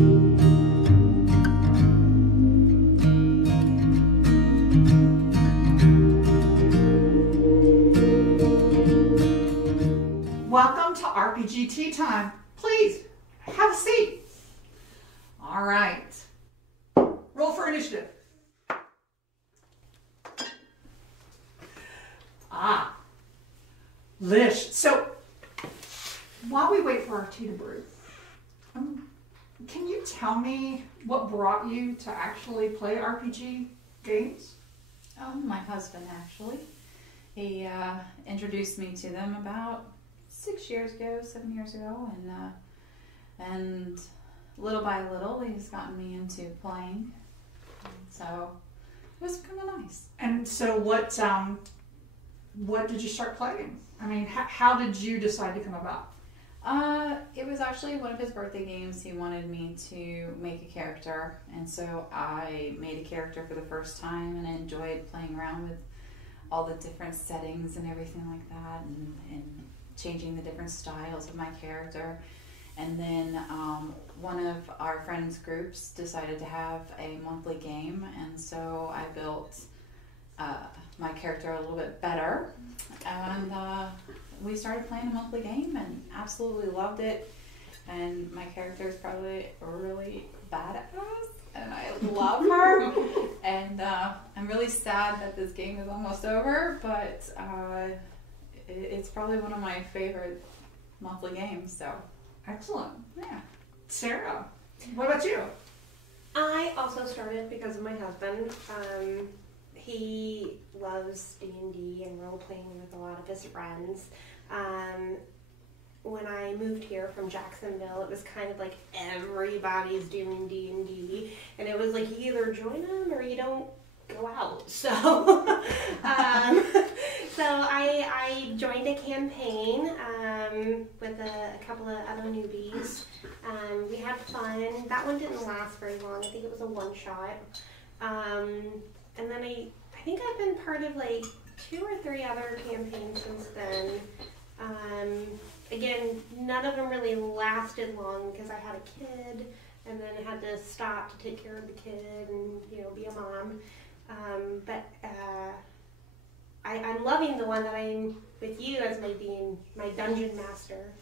Welcome to RPG Tea Time. Please, have a seat. All right. Roll for initiative. Lish. So, while we wait for our tea to brew, can you tell me what brought you to actually play RPG games? My husband, actually. He introduced me to them about 7 years ago, and little by little, he's gotten me into playing. So it was kind of nice. And so, what did you start playing? I mean, how did you decide to come about? It was actually one of his birthday games. He wanted me to make a character, and so I made a character for the first time, and I enjoyed playing around with all the different settings and everything like that, and changing the different styles of my character. And then one of our friends' groups decided to have a monthly game, and so I built my character a little bit better, and we started playing a monthly game and absolutely loved it. And my character is probably really badass, and I love her. And I'm really sad that this game is almost over, but it's probably one of my favorite monthly games. So excellent. Yeah. Sarah, what about you? I also started because of my husband. He loves D&D and role-playing with a lot of his friends. When I moved here from Jacksonville, it was kind of like everybody's doing D&D, and it was like you either join them or you don't go out. So, so I joined a campaign with a couple of other newbies. We had fun. That one didn't last very long. I think it was a one-shot. And then I think I've been part of like 2 or 3 other campaigns since then. Again, none of them really lasted long because I had a kid, and then I had to stop to take care of the kid and, you know, be a mom. But I'm loving the one that I'm with you as my dungeon master.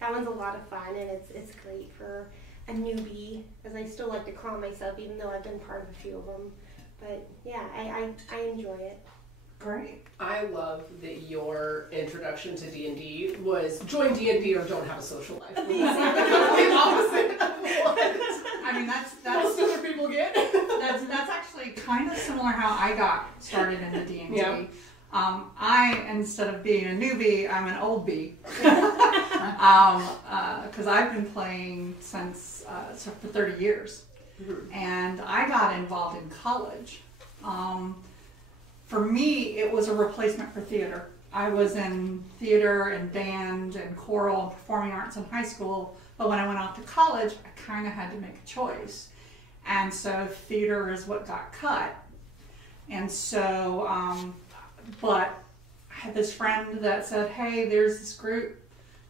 That one's a lot of fun, and it's great for a newbie, as I still like to call myself, even though I've been part of a few of them. But yeah, I enjoy it. Great. I love that your introduction to D&D was join D&D or don't have a social life. The complete opposite of what I mean, that's most other people get. That's actually kind of similar how I got started in the D&D. Yeah. I, instead of being a newbie, I'm an old bee. Because I've been playing since for 30 years. Mm-hmm. And I got involved in college. For me, it was a replacement for theater. I was in theater and band and choral and performing arts in high school, but when I went off to college, I kind of had to make a choice. And so theater is what got cut. And so, but I had this friend that said, hey, there's this group,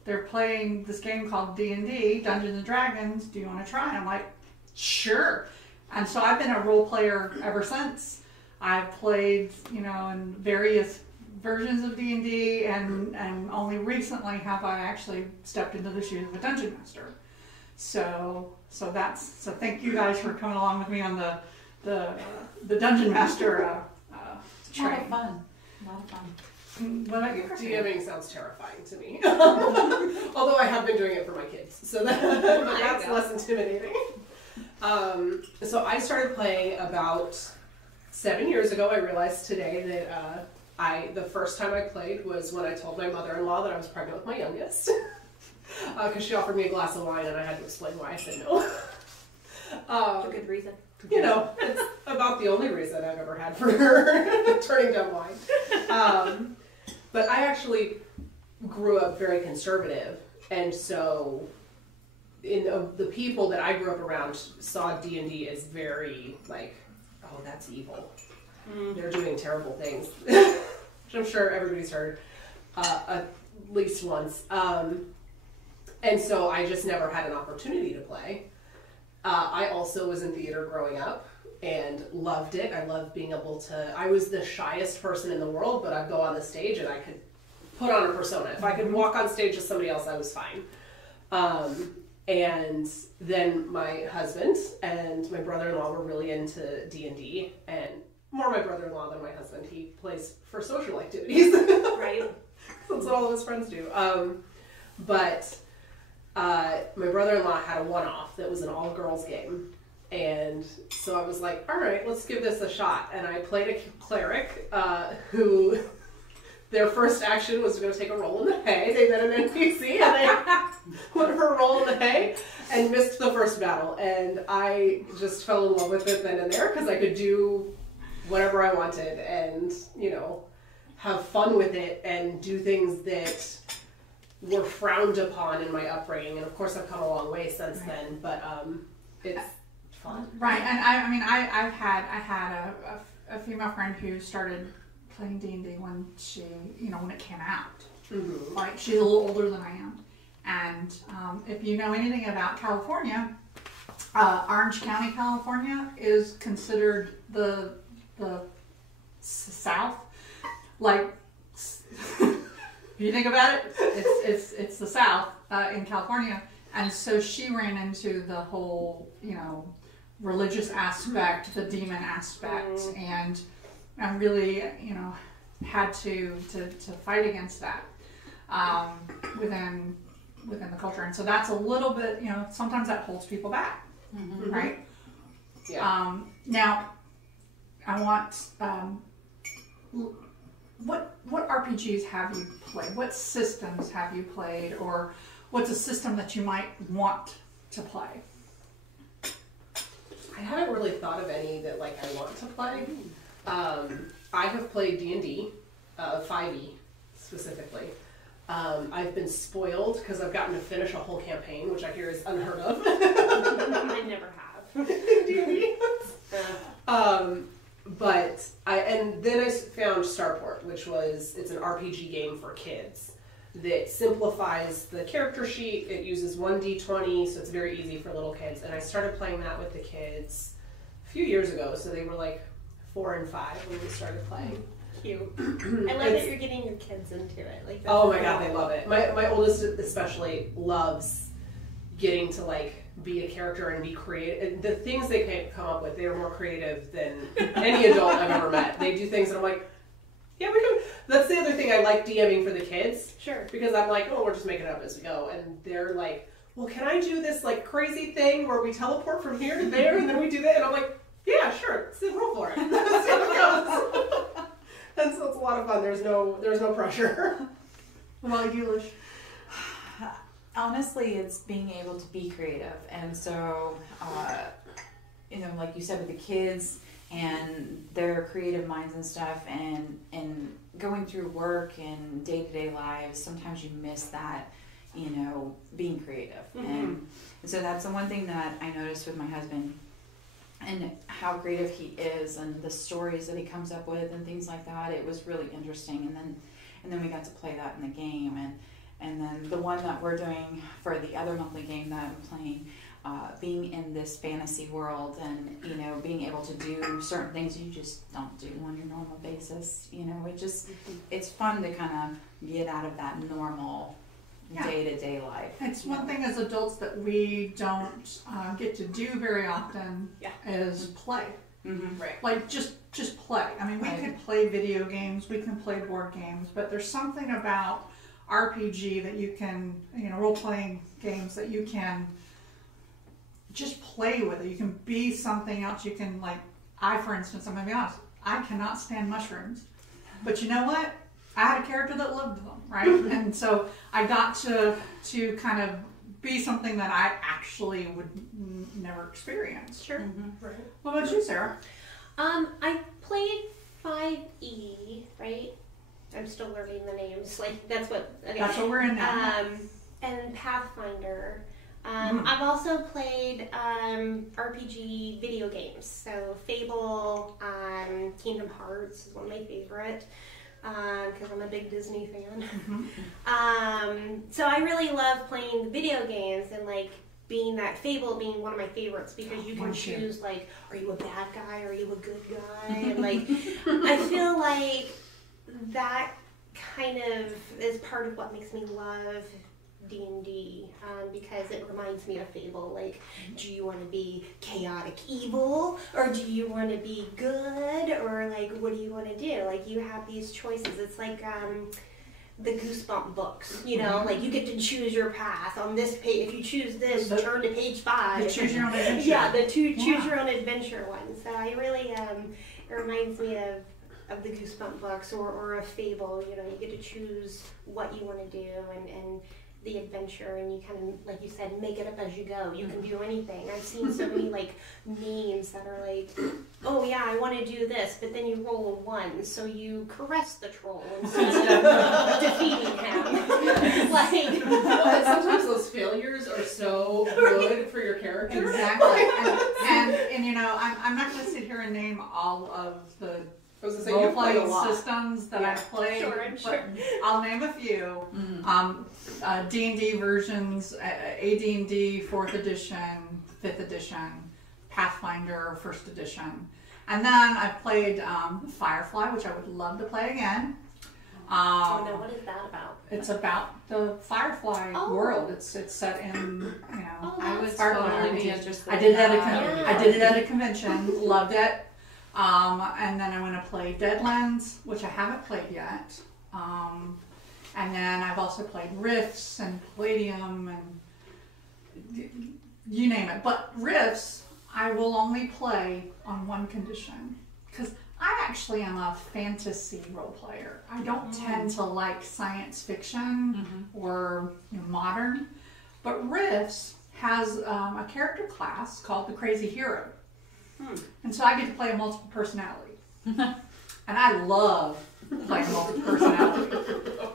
they're playing this game called D&D, Dungeons and Dragons, do you want to try? And I'm like, sure. And so I've been a role player ever since. I've played, you know, in various versions of D&D, and only recently have I actually stepped into the shoes of a dungeon master. So thank you guys for coming along with me on the dungeon master train. A lot of fun. A lot of fun. What about you? DMing sounds terrifying to me. Although I have been doing it for my kids, so that's less intimidating. So I started playing about 7 years ago. I realized today that the first time I played was when I told my mother-in-law that I was pregnant with my youngest. Because she offered me a glass of wine and I had to explain why I said no. A good reason. You know, it's about the only reason I've ever had for her turning down wine. But I actually grew up very conservative, and so the people that I grew up around saw D&D as very like, oh, that's evil. They're doing terrible things, which I'm sure everybody's heard at least once. And so I just never had an opportunity to play. I also was in theater growing up and loved it. I loved being able to, I was the shyest person in the world, but I'd go on the stage and I could put on a persona. If I could walk on stage as somebody else, I was fine. And then my husband and my brother-in-law were really into D&D, and more my brother-in-law than my husband. He plays for social activities. Right. That's what all of his friends do. But my brother-in-law had a one-off that was an all-girls game. And so I was like, all right, let's give this a shot. And I played a cleric who their first action was to go take a roll in the hay. They met an NPC and they went for a roll in the hay and missed the first battle. And I just fell in love with it then and there because I could do whatever I wanted and, you know, have fun with it and do things that were frowned upon in my upbringing. And of course I've come a long way since then, but it's fun. Right, and I've had a female friend who started playing D&D when she, when it came out. Mm-hmm. Like, she's a little older than I am. And if you know anything about California, Orange County, California is considered the South. Like, if you think about it, it's the South in California. And so she ran into the whole, religious aspect, the demon aspect, and really, had to fight against that within the culture. And so that's a little bit, sometimes that holds people back, right? Yeah. Now, I want, what RPGs have you played? What systems have you played, or what's a system that you might want to play? I haven't really thought of any that I want to play. I have played D&D, 5e specifically. I've been spoiled because I've gotten to finish a whole campaign, which I hear is unheard of. I never have. D&D. But then I found Starport, which it's an RPG game for kids that simplifies the character sheet. It uses 1d20, so it's very easy for little kids. And I started playing that with the kids a few years ago, so they were 4 and 5 when we started playing. Cute. I love that you're getting your kids into it. Oh my god, they love it. My oldest especially loves getting to be a character and be creative. The things they can come up with, they are more creative than any adult I've ever met. They do things that I'm like, yeah, we can. That's the other thing I like DMing for the kids. Sure. Because I'm like, oh, we're just making it up as we go. And they're like, well, can I do this crazy thing where we teleport from here to there and then we do that? And I'm like, yeah, sure. Roll for it. Let's see how it goes. And so it's a lot of fun. There's no pressure. Well, Yulish. Honestly, it's being able to be creative. And so, like you said, with the kids and their creative minds and stuff, and going through work and day-to-day lives, sometimes you miss that, being creative. Mm-hmm. And so that's the one thing that I noticed with my husband, and how creative he is, and the stories that he comes up with and things like that. It was really interesting. And then we got to play that in the game, and then the one that we're doing for the other monthly game that I'm playing, being in this fantasy world and, being able to do certain things you just don't do on your normal basis. It's fun to kind of get out of that normal day-to-day life. It's one thing as adults that we don't get to do very often is play. Mm-hmm. Right. Just play. I mean, we could play video games, we can play board games, but there's something about RPG that you can, role-playing games that you can just play with it. You can be something else. You can, for instance, I'm going to be honest, I cannot stand mushrooms. But you know what? I had a character that loved them, right? And so I got to kind of be something that I actually would never experience. Sure. Mm-hmm. Right. What about you, Sarah? I played 5e, right? I'm still learning the names. That's what we're in now. And Pathfinder. I've also played RPG video games. So Fable, Kingdom Hearts is one of my favorite. Because I'm a big Disney fan. Mm-hmm. So I really love playing video games and being that Fable being one of my favorites because you can Mine too. choose like, are you a bad guy? Are you a good guy? And like, I feel like that kind of is part of what makes me love D&D, because it reminds me of Fable. Like, do you want to be chaotic evil, or do you want to be good, or like, what do you want to do? Like, you have these choices. It's like the Goosebump books, you know, like you get to choose your path on this page. If you choose this, turn to page 5. The choose your own adventure. Yeah, the choose your own adventure one. So I really, it reminds me of the Goosebump books or a Fable. You know, you get to choose what you want to do and the adventure, and you kind of, like you said, make it up as you go. You can do anything. I've seen so many like memes that are like, oh yeah, I want to do this, but then you roll a 1, so you caress the troll instead of defeating him. Like, But sometimes those failures are so good for your character. Exactly. And you know, I'm not going to sit here and name all of the I was gonna say, you've played a role-playing lot. systems that I've played. Sure, I'm sure. But I'll name a few. D&D versions, AD&D 4th edition, 5th edition, Pathfinder 1st edition. And then I've played Firefly, which I would love to play again. oh no, what is that about? It's about the Firefly world. It's set in, you know, Oh, I would Firefly. totally be interested. I did it at a Yeah. I did it at a convention. Loved it. And then I went to play Deadlands, which I haven't played yet. And then I've also played Rifts and Palladium and you name it. But Rifts, I will only play on one condition, because I actually am a fantasy role player. I don't tend to like science fiction or modern. But Rifts has a character class called the Crazy Hero. And so I get to play a multiple personality. And I love playing a multiple personality.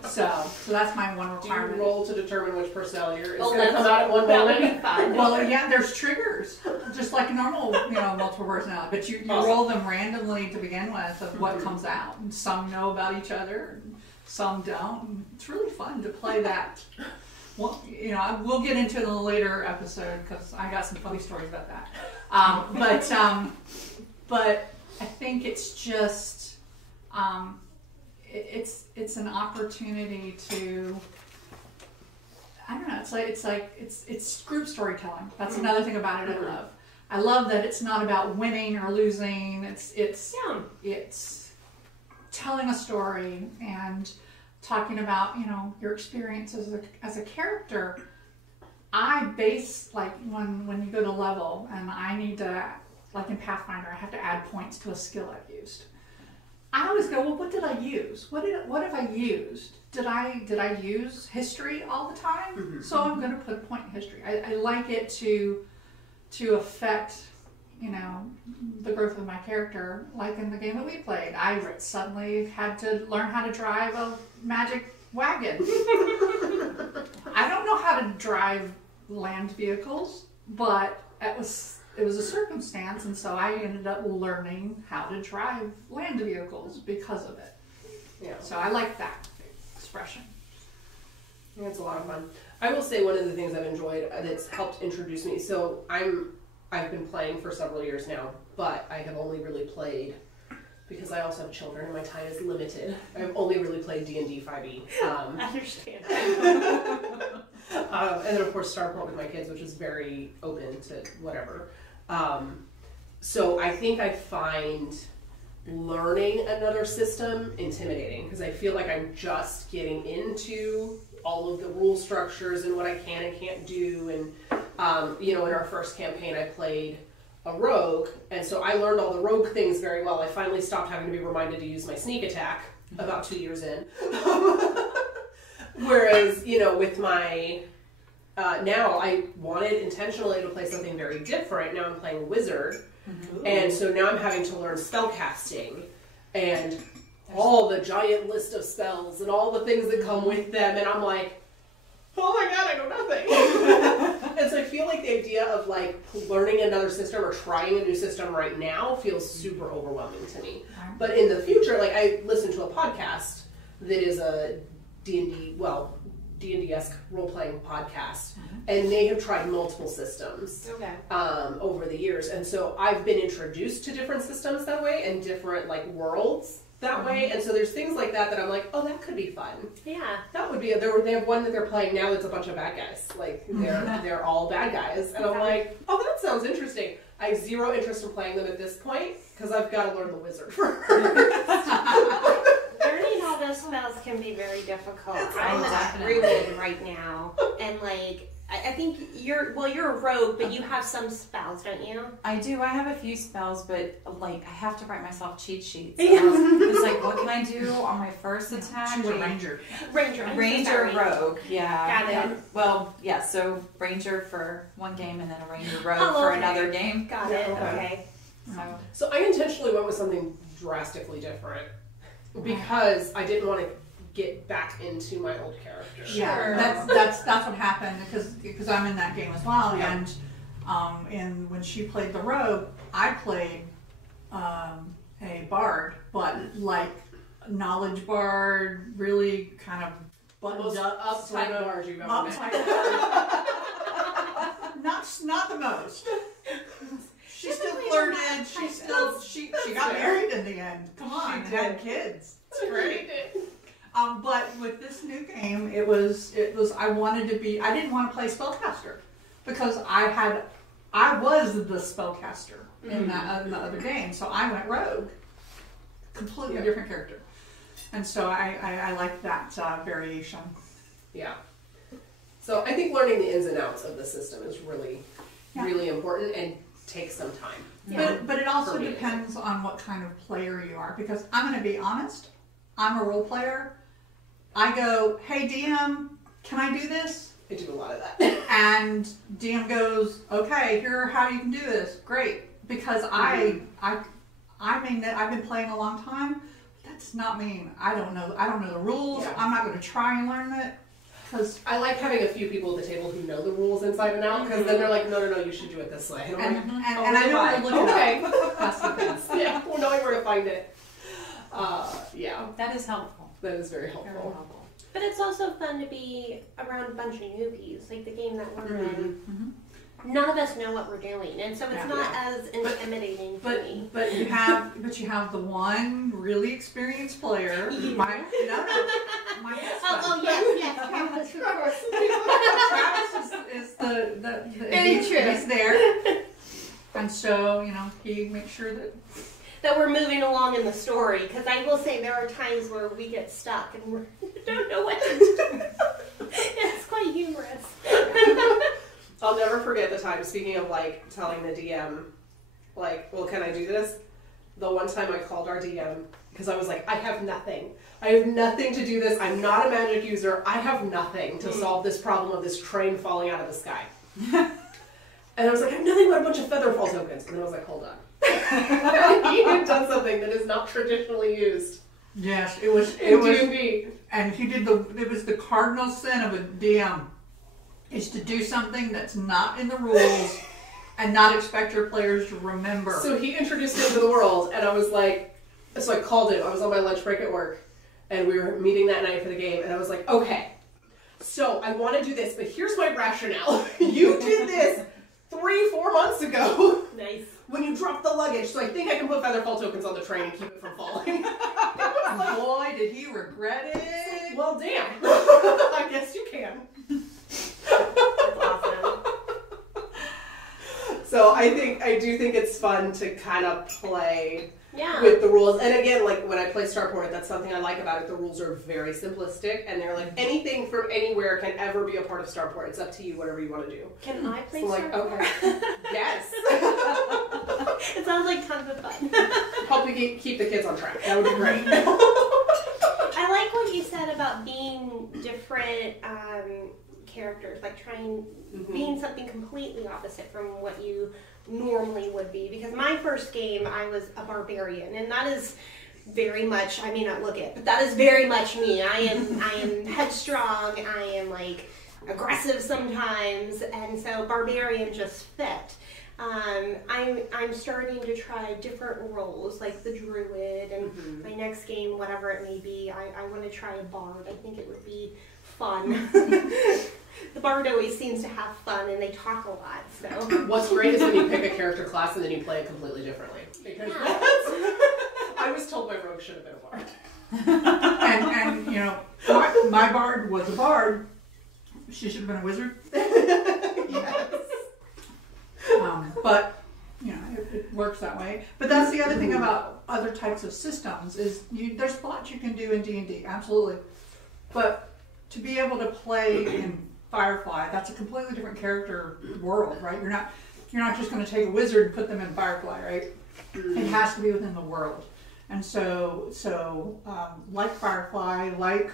So that's my one Do you requirement. roll to determine which personality is Oh, going to that's- come out at one that would moment? be fun. Well, yeah, there's triggers, just like a normal, multiple personality. But you Awesome. roll them randomly to begin with of what comes out. And some know about each other, and some don't. And it's really fun to play that. Well, we'll get into it in a later episode because I got some funny stories about that. But I think it's just it's an opportunity to, I don't know. It's group storytelling. That's another thing about it I love. I love that it's not about winning or losing. It's telling a story and talking about your experience as a character. I base, like, when you go to level and I need to, like in Pathfinder, I have to add points to a skill I've used. I always go, well, what did I use? What have I used? Did I use history all the time? So I'm going to put a point in history. I like it to affect the growth of my character. Like in the game that we played, I suddenly had to learn how to drive a magic wagon. I don't know how to drive land vehicles, but it was a circumstance, and so I ended up learning how to drive land vehicles because of it. Yeah. So I like that expression. Yeah, it's a lot of fun. I will say one of the things I've enjoyed that's helped introduce me. So I've been playing for several years now, but I have only really played, because I also have children and my time is limited. I've only really played D&D 5e. I understand. And then of course Starport with my kids, which is very open to whatever. So I think I find learning another system intimidating, because I feel like I'm just getting into all of the rule structures and what I can and can't do. And in our first campaign I played a rogue, and so I learned all the rogue things very well. I finally stopped having to be reminded to use my sneak attack about 2 years in. Whereas, with my now I wanted intentionally to play something very different. Now I'm playing wizard, and so now I'm having to learn spell casting and all the giant list of spells and all the things that come with them, and I'm like, oh my god, I know nothing. And so I feel like the idea of like learning another system or trying a new system right now feels super overwhelming to me. But in the future, like, I listened to a podcast that is a D&D, D&D-esque role-playing podcast, and they have tried multiple systems over the years, and so I've been introduced to different systems that way and different like worlds that way, and so there's things like that I'm like, oh, that could be fun. Yeah. That would be. They have one that they're playing now that's a bunch of bad guys. Like they're all bad guys, and I'm like, oh, that sounds interesting. I have zero interest in playing them at this point because I've got to learn the wizard first. Learning all those spells can be very difficult. I'm a definitely. druid right now, and like I think you're a rogue, but you have some spells, don't you? I do. I have a few spells, but like I have to write myself cheat sheets. It's like, what can I do on my first attack? She's a ranger. Ranger rogue. Yeah. Got it. Yeah. Well, yeah. So ranger for one game, and then a ranger rogue Oh, for okay. another game. Got it. Okay. So So I intentionally went with something drastically different because I didn't want to get back into my old character. Yeah, that's what happened because I'm in that game as well, and when she played the rogue, I played a bard, but like knowledge bard, really kind of buttoned up, uptight bard you've ever met. Not the most. She still flirted. She got married in the end. Come on, She had did. kids. It's great. But with this new game, it was I didn't want to play spellcaster because I was the spellcaster in the other game, so I went rogue, completely different character, and so I like that variation. Yeah. So I think learning the ins and outs of the system is really, really important and takes some time. Yeah. But it also For me. depends on what kind of player you are, because I'm going to be honest, I'm a role player. I go, hey DM, can I do this? I do a lot of that. And DM goes, okay, here are how you can do this. Great, because I've been playing a long time. That's not me. I don't know the rules. Yeah. I'm not going to try and learn it because I like having a few people at the table who know the rules inside and out, because then they're like, no, you should do it this way. And I'm like, and I know where to look it up. That's the best. Yeah, well, knowing where to find it. Yeah, that is helpful. that is very Very helpful. helpful. But it's also fun to be around a bunch of newbies, like the game that we're in. None of us know what we're doing, and so it's not as intimidating for me. But you have the one really experienced player. My Oh yes, Travis, of course. Travis is the Very true. He's there, and so he makes sure that we're moving along in the story, because I will say there are times where we get stuck and we don't know what to do. It's quite humorous. I'll never forget the time, speaking of like telling the DM, like, well, can I do this? The one time I called our DM, because I was like, I have nothing to do this. I'm not a magic user. I have nothing to solve this problem of this train falling out of the sky. And I was like, I have nothing but a bunch of featherfall tokens. And then I was like, hold on. He had done something that is not traditionally used. Yes, it was D&D. and he did it was the cardinal sin of a DM is to do something that's not in the rules and not expect your players to remember. So he introduced it to the world, and I was like, so I called him. I was on my lunch break at work, and we were meeting that night for the game, and I was like, okay, so I want to do this, but here's my rationale. You did this 3-4 months ago. Nice. When you dropped the luggage, so I think I can put featherfall tokens on the train and keep it from falling. Boy, did he regret it. Well, damn. I guess you can. That's awesome. So I do think it's fun to kind of play Yeah. with the rules. And again, like when I play Starport, that's something I like about it. The rules are very simplistic, and they're like anything from anywhere can ever be a part of Starport. It's up to you, whatever you want to do. Can I play So like, Star Wars? okay, yes. It sounds like tons of fun. Help you keep the kids on track. That would be great. I like what you said about being different characters, like being something completely opposite from what you normally would be. Because my first game, I was a barbarian, and that is very much, I may not look it, but that is very much me. I am headstrong, I am like aggressive sometimes, and so barbarian just fit. I'm starting to try different roles, like the druid, and my next game, whatever it may be, I want to try a bard. I think it would be fun. The bard always seems to have fun, and they talk a lot. So What's great is when you pick a character class and then you play it completely differently. Because I was told my rogue should have been a bard. And you know, my bard was a bard. She should have been a wizard. Yes. But you know, it works that way. But that's the other thing about other types of systems is there's lots you can do in D&D, absolutely. But to be able to play in Firefly, that's a completely different character world, right? You're not just going to take a wizard and put them in Firefly, right? It has to be within the world. And so like Firefly, like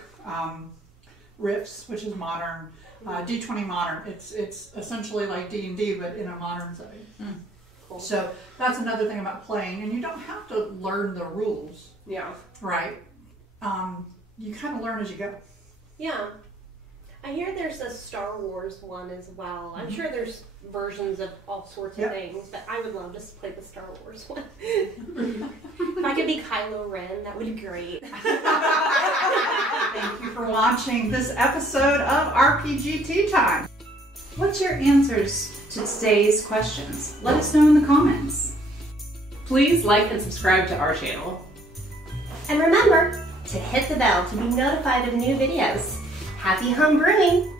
Rifts, which is modern, D20 modern, it's essentially like D&D, but in a modern setting. cool. So that's another thing about playing, and you don't have to learn the rules, Yeah. right? You kind of learn as you go. Yeah. I hear there's a Star Wars one as well. I'm sure there's versions of all sorts of things, but I would love to play the Star Wars one. If I could be Kylo Ren, that would be great. Thank you for watching this episode of RPG Tea Time. What's your answers to today's questions? Let us know in the comments. Please like and subscribe to our channel. And remember to hit the bell to be notified of new videos. Happy home brewing!